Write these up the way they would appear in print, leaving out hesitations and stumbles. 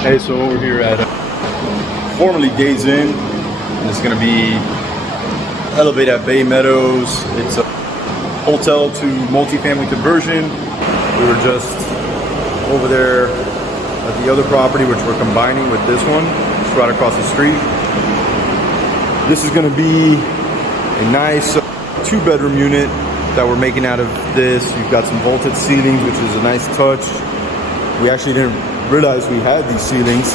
Hey, so over here at formerly Days Inn, and it's going to be elevated at Bay Meadows. It's a hotel to multifamily conversion. We were just over there at the other property, which we're combining with this one. It's right across the street. This is going to be a nice 2-bedroom unit that we're making out of this. You've got some vaulted ceilings, which is a nice touch. We actually didn't realize we had these ceilings.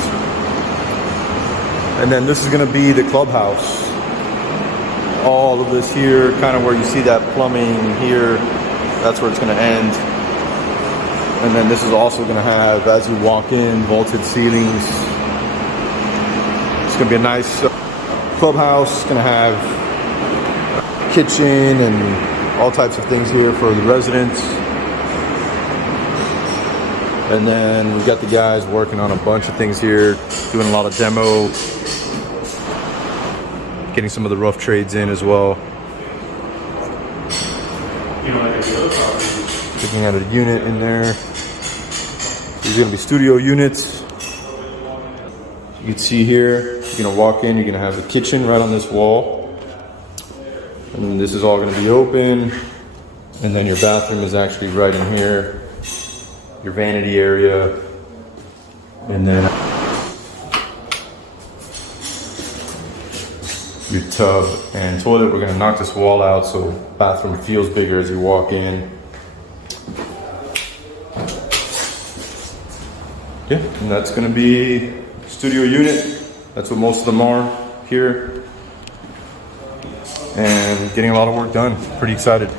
And then this is going to be the clubhouse. All of this here, kind of where you see that plumbing here, that's where it's going to end. And then this is also going to have, as you walk in, vaulted ceilings. It's going to be a nice clubhouse. It's going to have a kitchen and all types of things here for the residents. And then we've got the guys working on a bunch of things here, doing a lot of demo, getting some of the rough trades in as well. Looking at a unit in there. These are going to be studio units. You can see here, you're going to walk in, you're going to have the kitchen right on this wall. And then this is all going to be open. And then your bathroom is actually right in here. Your vanity area. And then your tub and toilet. We're going to knock this wall out so bathroom feels bigger as you walk in. Yeah, and that's going to be studio unit. That's what most of them are here. And getting a lot of work done. Pretty excited.